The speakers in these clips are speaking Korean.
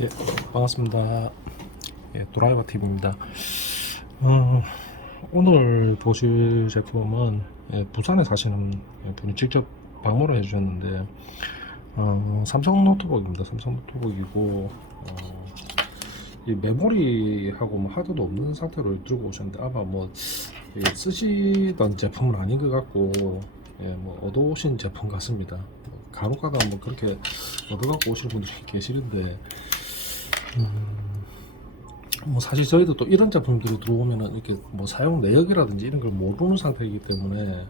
예, 반갑습니다. 예, 드라이버 TV입니다. 어, 오늘 보실 제품은 예, 부산에 사시는 분이 직접 방문을 해주셨는데 어, 삼성 노트북입니다. 삼성 노트북이고 어, 이 메모리하고 뭐 하드도 없는 상태로 들고 오셨는데 아마 뭐 예, 쓰시던 제품은 아닌 것 같고 예, 뭐 얻어오신 제품 같습니다. 간혹가다 뭐 그렇게 얻어갖고 오시는 분들이 계시는데 음, 뭐 사실 저희도 또 이런 제품들이 들어오면은 이렇게 뭐 사용 내역이라든지 이런 걸 모르는 상태이기 때문에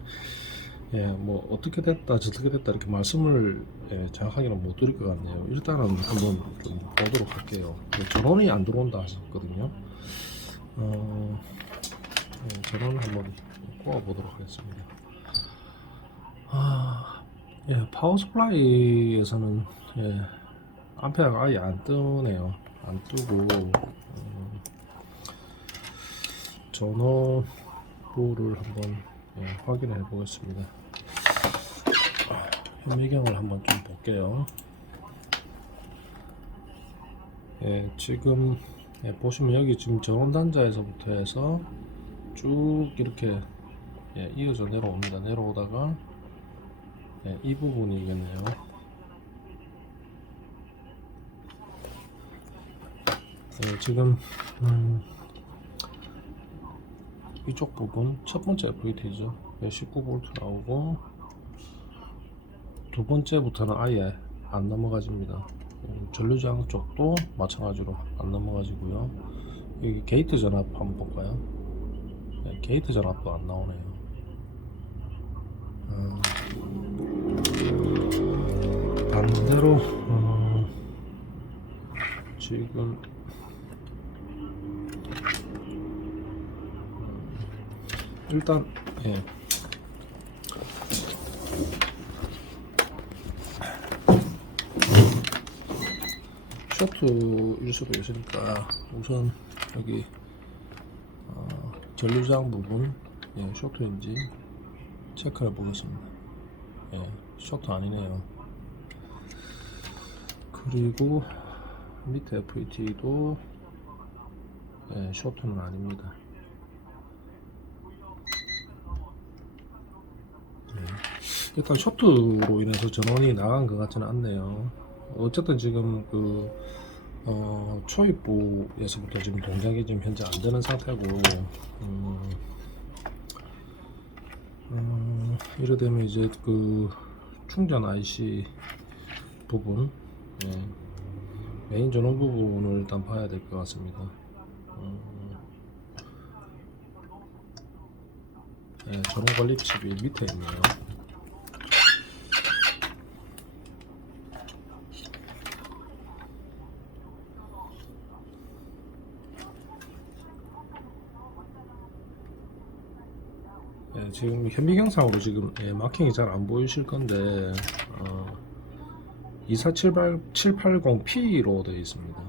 예, 뭐 어떻게 됐다 저렇게 됐다 이렇게 말씀을 예, 정확하게는 못 드릴 것 같네요. 일단은 한번 좀 보도록 할게요. 그 전원이 안 들어온다 하셨거든요. 어, 예, 전원 한번 꼽아 보도록 하겠습니다. 아, 예, 파워 서플라이에서는 예, 암페어가 아예 안 뜨네요. 안 뜨고 음, 전원부를 한번 예, 확인해 보겠습니다. 현미경을 한번 좀 볼게요. 예, 지금 예, 보시면 여기 지금 전원 단자에서부터 해서 쭉 이렇게 예, 이어져 내려옵니다. 내려오다가 예, 이 부분이겠네요. 네, 지금 음, 이쪽 부분 첫 번째 FET죠. 19V 나오고 두 번째부터는 아예 안 넘어가집니다. 음, 전류장 쪽도 마찬가지로 안 넘어가지고요. 여기 게이트 전압 한번 볼까요? 네, 게이트 전압도 안 나오네요. 음, 반대로 어, 지금 일단 예. 쇼트일 수도 있으니까 우선 여기 어, 전류장 부분 예, 쇼트인지 체크해 보겠습니다. 예, 쇼트 아니네요. 그리고 밑에 FET도 예, 쇼트는 아닙니다. 일단 쇼트로 인해서 전원이 나간 것 같지는 않네요. 어쨌든 지금 그 어, 초입부에서부터 지금 동작이 지금 현재 안 되는 상태고 음, 음, 이래 되면 이제 그 충전 IC 부분 예, 메인 전원 부분을 일단 봐야 될 것 같습니다. 음, 예, 전원 관리 칩이 밑에 있네요. 예, 지금 현미경상으로 지금 예, 마킹이 잘 안 보이실 건데 어, 24780P로 되어 있습니다.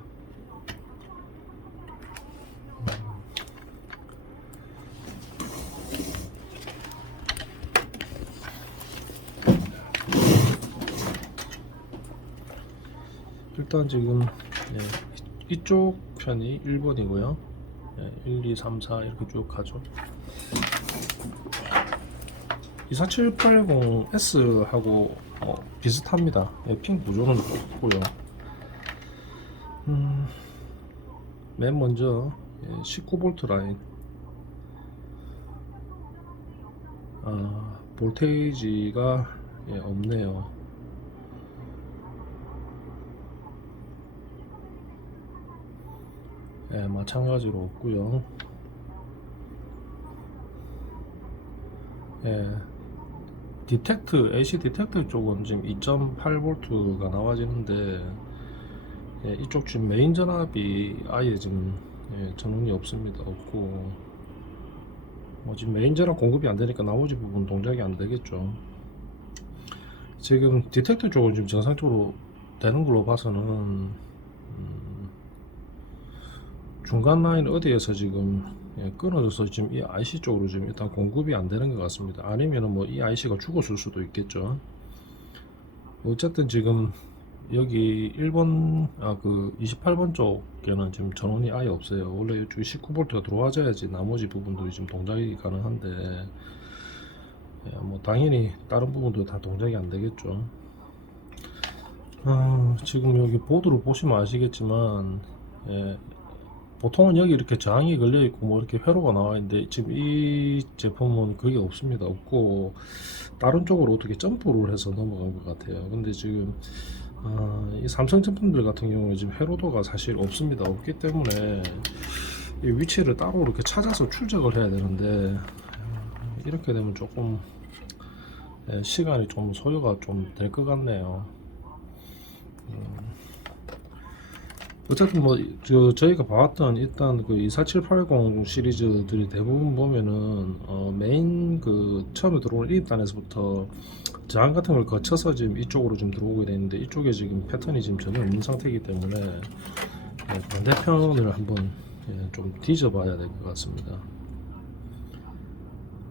일단 지금 예, 이쪽 편이 1번이고요. 예, 1, 2, 3, 4 이렇게 쭉 가죠. 24780S하고 어, 비슷합니다. 예, 핑 구조는 똑같고요. 음, 맨 먼저 예, 19V 라인 아, 볼테이지가 예, 없네요. 예, 마찬가지로 없고요. 예, 디텍트 AC 디텍트 쪽은 지금 2.8V가 나와지는데 예, 이쪽 지금 메인 전압이 아예 지금 예, 전원이 없습니다. 없고 뭐 지금 메인 전압 공급이 안 되니까 나머지 부분 동작이 안 되겠죠. 지금 디텍트 쪽은 지금 정상적으로 되는 걸로 봐서는 음, 중간 라인 어디에서 지금 예, 끊어져서 지금 이 IC 쪽으로 지금 일단 공급이 안 되는 것 같습니다. 아니면은 뭐 이 IC가 죽었을 수도 있겠죠. 어쨌든 지금 여기 1번 아 그 28번 쪽에는 지금 전원이 아예 없어요. 원래 이쪽 19V가 들어와줘야지 나머지 부분들이 지금 동작이 가능한데 예, 뭐 당연히 다른 부분도 다 동작이 안 되겠죠. 아, 지금 여기 보드를 보시면 아시겠지만 예, 보통은 여기 이렇게 저항이 걸려 있고 뭐 이렇게 회로가 나와 있는데 지금 이 제품은 그게 없습니다. 없고 다른 쪽으로 어떻게 점프를 해서 넘어간 것 같아요. 근데 지금 아, 이 삼성 제품들 같은 경우에 지금 회로도가 사실 없습니다. 없기 때문에 이 위치를 따로 이렇게 찾아서 출적을 해야 되는데 아, 이렇게 되면 조금 예, 시간이 좀 소요가 좀 될 것 같네요. 어쨌든 뭐 저, 저희가 봐왔던 일단 그 24780 시리즈들이 대부분 보면은 어, 메인 그 처음에 들어오는 1입단에서부터 저항 같은 걸 거쳐서 지금 이쪽으로 좀 들어오게 되는데 이쪽에 지금 패턴이 지금 전혀 없는 상태이기 때문에 예, 반대편을 한번 예, 좀 뒤져봐야 될 것 같습니다.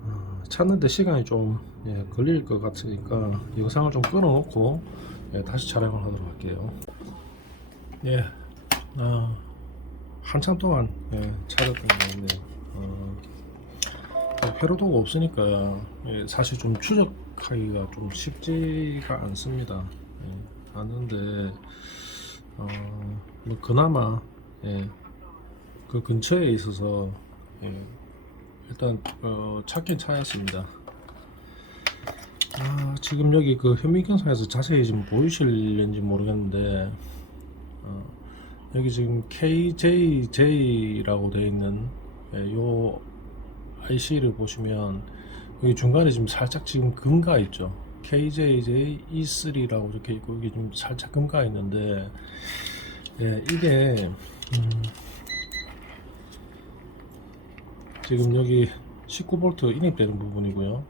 어, 찾는데 시간이 좀 예, 걸릴 것 같으니까 영상을 좀 끊어놓고 예, 다시 촬영을 하도록 할게요. 예, 아, 한참 동안 예, 찾았던 건데 어, 회로도가 없으니까 예, 사실 좀 추적하기가 좀 쉽지가 않습니다. 예, 않는데 어, 뭐 그나마 예, 그 근처에 있어서 예, 일단 어, 찾긴 찾았습니다. 아, 지금 여기 그 현미경상에서 자세히 지금 보이실는지 모르겠는데 어, 여기 지금 KJJ라고 되어 있는 예, 요 IC를 보시면 여기 중간에 지금 살짝 지금 금가 있죠. KJJ E3라고 이렇게 있고 여기 좀 살짝 금가 있는데 예, 이게 음, 지금 여기 19V 인입되는 부분이고요.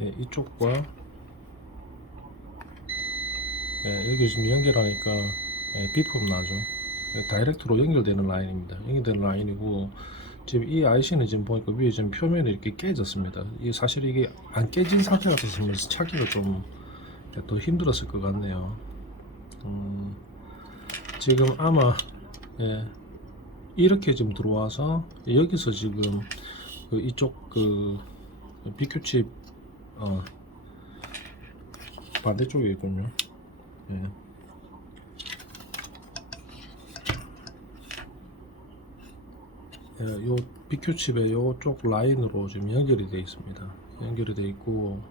예, 이쪽과 예, 여기 지금 연결하니까 예, 비품 나죠. 예, 다이렉트로 연결되는 라인입니다. 연결되는 라인이고 지금 이 IC는 지금 보니까 위에 지금 표면이 이렇게 깨졌습니다. 이게 사실 이게 안 깨진 상태 같아서 찾기가 좀 더 힘들었을 것 같네요. 음, 지금 아마 예, 이렇게 지금 들어와서 여기서 지금 그 이쪽 그 BQ칩 어, 반대쪽에 있군요. 예. 예, 요 BQ칩의 요쪽 라인으로 지금 연결이 되어 있습니다. 연결이 되어 있고,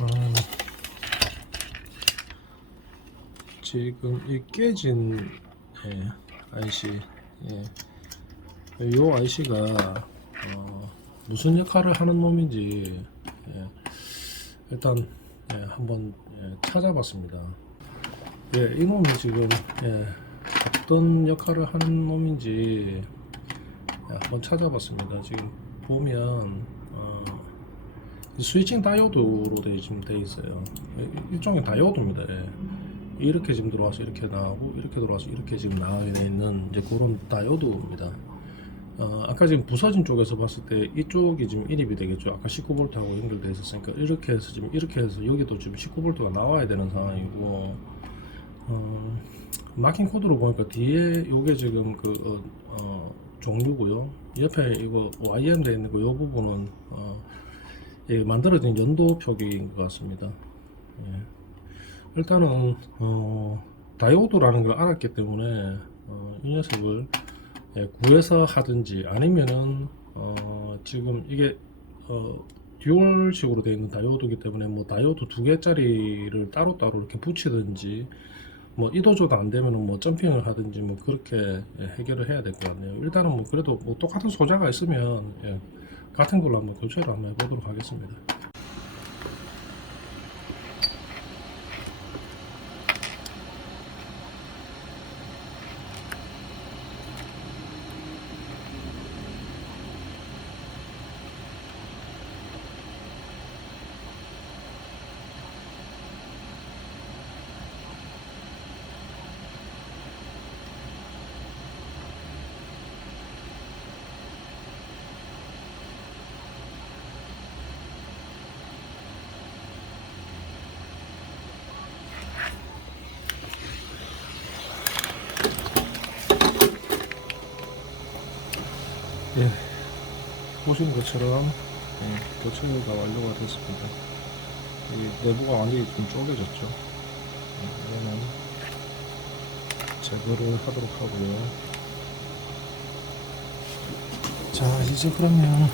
어, 지금 이 깨진 예, IC, 예, 요 IC가 어, 무슨 역할을 하는 놈인지 예, 일단 예, 한번 예, 찾아봤습니다. 예, 이 놈이 지금 예, 어떤 역할을 하는 놈인지 예, 한번 찾아봤습니다. 지금 보면 어, 이 스위칭 다이오드로 돼, 지금 돼 있어요. 예, 일종의 다이오드입니다. 예. 이렇게 지금 들어와서 이렇게 나오고 이렇게 들어와서 이렇게 지금 돼 있는 이제 그런 다이오드입니다. 어, 아까 지금 부서진 쪽에서 봤을 때 이쪽이 지금 인입이 되겠죠. 아까 19V하고 연결되어 있었으니까 이렇게 해서 지금 이렇게 해서 여기도 지금 19V가 나와야 되는 상황이고 어, 마킹 코드로 보니까 뒤에 요게 지금 그 어, 어, 종류고요. 옆에 이거 YM 되어 있는 거요 부분은 어, 예, 만들어진 연도 표기인 것 같습니다. 예. 일단은 어, 다이오드라는 걸 알았기 때문에 어, 이 녀석을 예, 구해서 하든지 아니면은 어, 지금 이게 어, 듀얼식으로 되어 있는 다이오드이기 때문에 뭐 다이오드 두 개짜리를 따로따로 이렇게 붙이든지 뭐 이도저도 안 되면은 뭐 점핑을 하든지 뭐 그렇게 예, 해결을 해야 될 것 같네요. 일단은 뭐 그래도 뭐 똑같은 소자가 있으면 예, 같은 걸로 한번 교체를 한번 해보도록 하겠습니다. 보시는 것처럼 예, 교체가 완료가 됐습니다. 이 내부가 완전히 좀 쪼개졌죠. 예, 이거는 제거를 하도록 하고요. 자 이제 그러면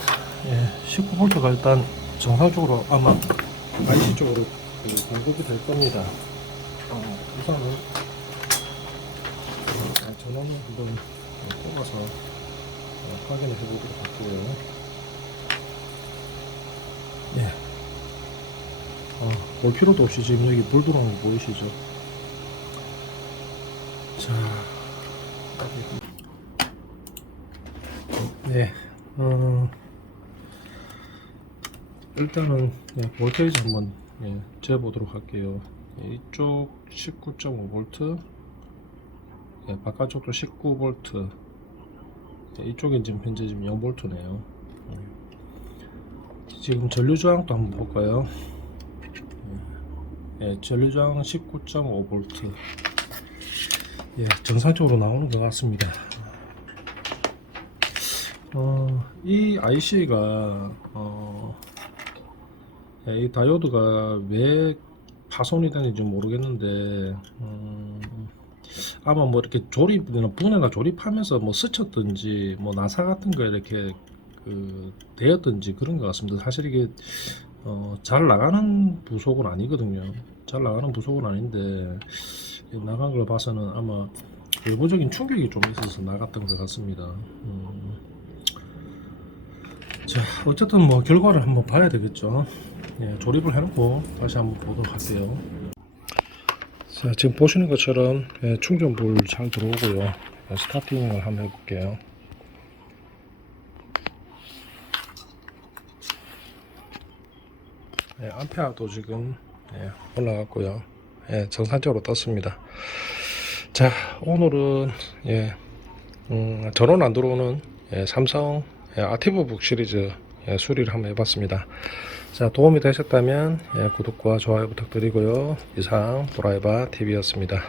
예, 19V가 일단 정상적으로 아마 IC 쪽으로 그 공급이 될 겁니다. 어, 우선은 어, 전원을 한번 뽑아서 어, 확인을 해보도록 할게요. 예. 어, 볼 필요도 없이 지금 여기 불 들어오는 거 보이시죠? 자. 네, 어, 일단은 예, 볼테이지 한번 예, 재보도록 할게요. 예, 이쪽 19.5V, 예, 바깥쪽도 19V, 예, 이쪽엔 지금 현재 지금 0V네요. 지금 전류 저항도 한번 볼까요? 예, 전류 저항 19.5V. 예, 정상적으로 나오는 것 같습니다. 어, 이 IC가 어, 예, 이 다이오드가 왜 파손이 되는지 모르겠는데 음, 아마 뭐 이렇게 조립이나 분해나 조립하면서 뭐 스쳤든지 뭐 나사 같은 거 이렇게 그 되었든지 그런 것 같습니다. 사실 이게 어, 잘 나가는 부속은 아니거든요. 잘 나가는 부속은 아닌데 이 나간 걸 봐서는 아마 외부적인 충격이 좀 있어서 나갔던 것 같습니다. 음. 자, 어쨌든 뭐 결과를 한번 봐야 되겠죠. 예, 조립을 해놓고 다시 한번 보도록 할게요. 자, 지금 보시는 것처럼 예, 충전불 잘 들어오고요. 예, 스타팅을 한번 해볼게요. 예, 암페어도 지금 예, 올라갔고요. 예, 정상적으로 떴습니다. 자, 오늘은 예, 음, 전원 안 들어오는 예, 삼성 예, 아티브북 시리즈 예, 수리를 한번 해봤습니다. 자, 도움이 되셨다면 예, 구독과 좋아요 부탁드리고요. 이상 도라이바 TV였습니다.